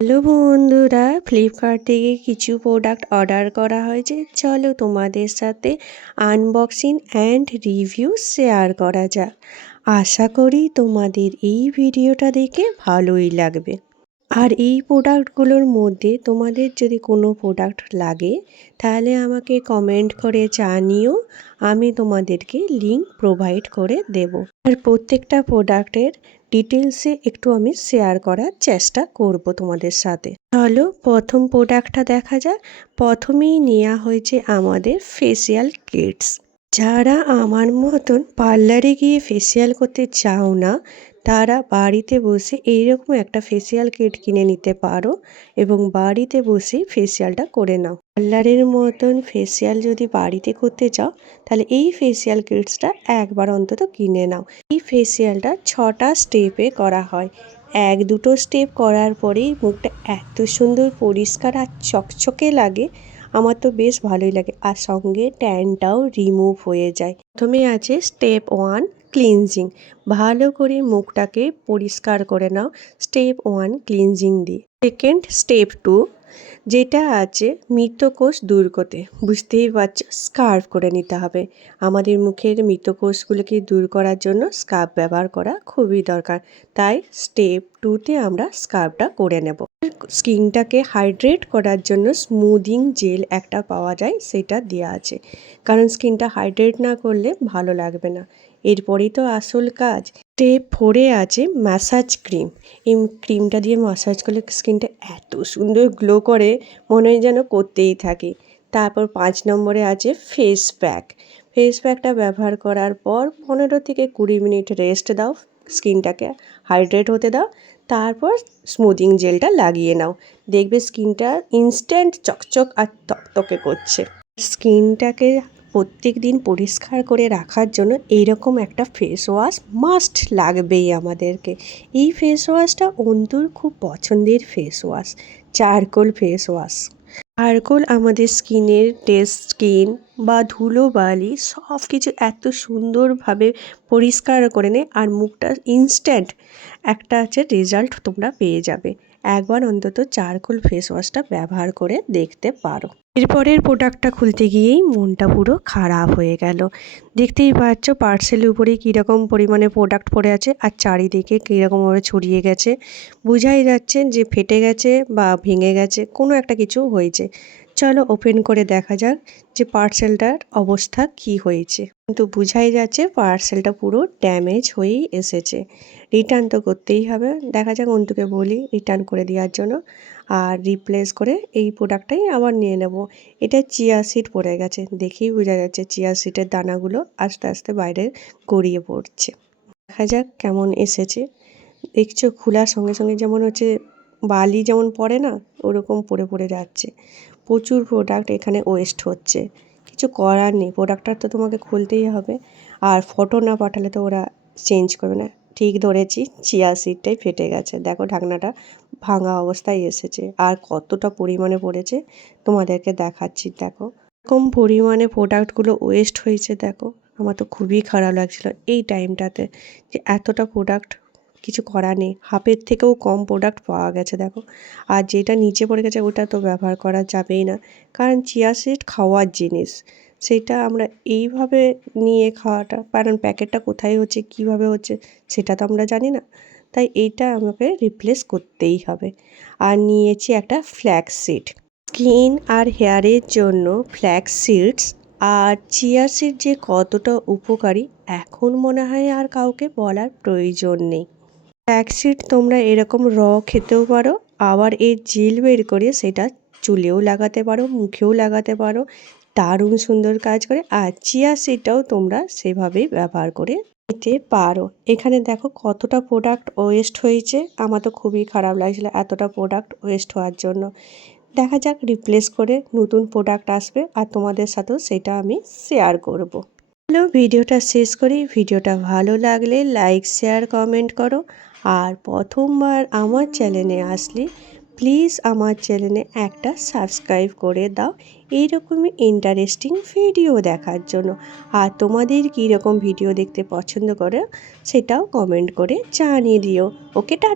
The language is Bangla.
হ্যালো বন্ধুরা, ফ্লিপকার্ট থেকে কিছু প্রোডাক্ট অর্ডার করা হয়েছে। চলো তোমাদের সাথে আনবক্সিং অ্যান্ড রিভিউ শেয়ার করা যাক। আশা করি তোমাদের এই ভিডিওটা দেখে ভালোই লাগবে। আর এই প্রোডাক্টগুলোর মধ্যে তোমাদের যদি কোনো প্রোডাক্ট লাগে তাহলে আমাকে কমেন্ট করে জানিও, আমি তোমাদেরকে লিংক প্রোভাইড করে দেব। আর প্রত্যেকটা প্রোডাক্টের ডিটেলসে একটু আমি শেয়ার করার চেষ্টা করব তোমাদের সাথে। চলো প্রথম প্রোডাক্টটা দেখা যাক। প্রথমেই নেওয়া হয়েছে আমাদের ফেসিয়াল কিটস। যারা আমার মতন পার্লারে গিয়ে ফেসিয়াল করতে চাও না, তারা বাড়িতে বসে এইরকম একটা ফেসিয়াল কিট কিনে নিতে পারো এবং বাড়িতে বসে ফেসিয়ালটা করে নাও। পার্লারের মতন ফেসিয়াল যদি বাড়িতে করতে চাও তাহলে এই ফেসিয়াল কিটসটা একবার অন্তত কিনে নাও। এই ফেসিয়ালটা 6টা স্টেপে করা হয়। 1-2 স্টেপ করার পরেই মুখটা এত সুন্দর পরিষ্কার আর চকচকে লাগে, আমার তো বেশ ভালোই লাগে। আর সঙ্গে ট্যানটাও রিমুভ হয়ে যায়। প্রথমে আছে স্টেপ 1 ক্লিনজিং। ভালো করে মুখটাকে পরিষ্কার করে নাও স্টেপ 1 ক্লিনজিং দিয়ে। সেকেন্ড স্টেপ 2 যেটা আছে মৃতকোষ দূর করতে, বুঝতেই পারছো স্কার্ফ করে নিতে হবে। আমাদের মুখের মৃতকোষগুলোকে দূর করার জন্য স্কার্ফ ব্যবহার করা খুবই দরকার, তাই স্টেপ 2তে আমরা স্কার্ফটা করে নেব। স্কিনটাকে হাইড্রেট করার জন্য স্মুদিং জেল একটা পাওয়া যায়, সেটা দেওয়া আছে, কারণ স্কিনটা হাইড্রেট না করলে ভালো লাগবে না। এরপরেই তো আসল কাজ। স্টেপ 4-এ আছে ম্যাসাজ ক্রিম। এই ক্রিমটা দিয়ে ম্যাসাজ করলে স্কিনটা এত সুন্দর গ্লো করে, মনে হয় যেন করতেই থাকি। তারপর 5 নম্বরে আছে ফেস প্যাক। ফেস প্যাকটা ব্যবহার করার পর 15 থেকে 20 মিনিট রেস্ট দাও, স্কিনটাকে হাইড্রেট হতে দাও। তারপর স্মুদিং জেলটা লাগিয়ে নাও, দেখবে স্কিনটা ইনস্ট্যান্ট চকচক আর তকতকে করছে। স্কিনটাকে প্রত্যেক দিন পরিষ্কার করে রাখার জন্য এইরকম একটা ফেস ওয়াশ মাস্ট লাগবেই আমাদেরকে। এই ফেস ওয়াশটা অন্তুর খুব পছন্দের face wash, charcoal face wash. Charcoal আমাদের স্কিনের ডেড স্কিন বা ধুলোবালি সব কিছু এত সুন্দরভাবে পরিষ্কার করে নেয়, আর মুখটা ইনস্ট্যান্ট একটা আছে রেজাল্ট তোমরা পেয়ে যাবে। একবার অন্তত চারকোল ফেস ওয়াশটা ব্যবহার করে দেখতে পারো। এরপরের প্রোডাক্টটা খুলতে গিয়েই মনটা পুরো খারাপ হয়ে গেল। দেখতেই পাচ্ছ পার্সেলের উপরে কীরকম পরিমাণে প্রোডাক্ট পড়ে আছে আর চারিদিকে কীরকমভাবে ছড়িয়ে গেছে। বোঝাই যাচ্ছে যে ফেটে গেছে বা ভেঙে গেছে, কোনো একটা কিছু হয়েছে। চলো ওপেন করে দেখা যাক যে পার্সেলটার অবস্থা কি হয়েছে। কিন্তু বোঝাই যাচ্ছে পার্সেলটা পুরো ড্যামেজ হয়েই এসেছে। রিটার্ন তো করতেই হবে। দেখা যাক অন্তুকে বলি রিটার্ন করে দেওয়ার জন্য, আর রিপ্লেস করে এই প্রোডাক্টটাই আবার নিয়ে নেব। এটা চিয়া সিড পড়ে গেছে, দেখেই বোঝা যাচ্ছে চিয়া সিডের দানাগুলো আস্তে আস্তে বাইরে গড়িয়ে পড়ছে। দেখা যাক কেমন এসেছে। দেখছো খোলার সঙ্গে সঙ্গে যেমন হচ্ছে বালি যেমন পড়ে না, ওরকম পড়ে পড়ে যাচ্ছে। প্রচুর প্রোডাক্ট এখানে ওয়েস্ট হচ্ছে, কিছু করার নেই। প্রোডাক্টটা তো তোমাকে খুলতেই হবে, আর ফটো না পাঠালে তো ওরা চেঞ্জ করবে না। ঠিক ধরেছি, চিয়া সিডটাই ফেটে গেছে। দেখো ঢাকনাটা ভাঙা অবস্থায় এসেছে, আর কতটা পরিমাণে পড়েছে তোমাদেরকে দেখাচ্ছি। দেখো এরকম পরিমাণে প্রোডাক্টগুলো ওয়েস্ট হয়েছে। দেখো আমার তো খুবই খারাপ লাগছিলো এই টাইমটাতে, যে এতটা প্রোডাক্ট কিছু করা নেই। হাফের থেকেও কম প্রোডাক্ট পাওয়া গেছে দেখো। আর যেটা নিচে পড়ে গেছে ওটা তো ব্যবহার করা যাবেই না, কারণ চিয়া সিড খাওয়ার জিনিস, সেটা আমরা এইভাবে নিয়ে খাওয়াটা, কারণ প্যাকেটটা কোথায় হচ্ছে কীভাবে হচ্ছে সেটা তো আমরা জানি না, তাই এইটা আমাকে রিপ্লেস করতেই হবে। আর নিয়েছি একটা ফ্ল্যাক্স সিড। স্কিন আর হেয়ারের জন্য ফ্ল্যাক্স সিডস আর চিয়া সিড যে কতটা উপকারী এখন মনে হয় আর কাউকে বলার প্রয়োজন নেই। ফ্ল্যাক্স সিড তোমরা এরকম খেতেও পারো, আবার এর জেল বের করে সেটা চুলেও লাগাতে পারো, মুখেও লাগাতে পারো, দারুণ সুন্দর কাজ করে। আর চিয়া সিডটাও তোমরা সেভাবেই ব্যবহার করে নিতে পারো। এখানে দেখো কতটা প্রোডাক্ট ওয়েস্ট হয়েছে, আমার তো খুবই খারাপ লাগছিলো এতটা প্রোডাক্ট ওয়েস্ট হওয়ার জন্য। দেখা যাক রিপ্লেস করে নতুন প্রোডাক্ট আসবে, আর তোমাদের সাথেও সেটা আমি শেয়ার করব। চলো ভিডিওটা শেষ করি। ভিডিওটা ভালো লাগলে লাইক শেয়ার কমেন্ট করো, আর প্রথমবার আমার চ্যানেলে আসলে প্লিজ আমার চ্যানেলে একটা সাবস্ক্রাইব করে দাও এইরকমই ইন্টারেস্টিং ভিডিও দেখার জন্য। আর তোমাদের কী রকম ভিডিও দেখতে পছন্দ করো সেটাও কমেন্ট করে জানিয়ে দিও। ওকে, টাটা।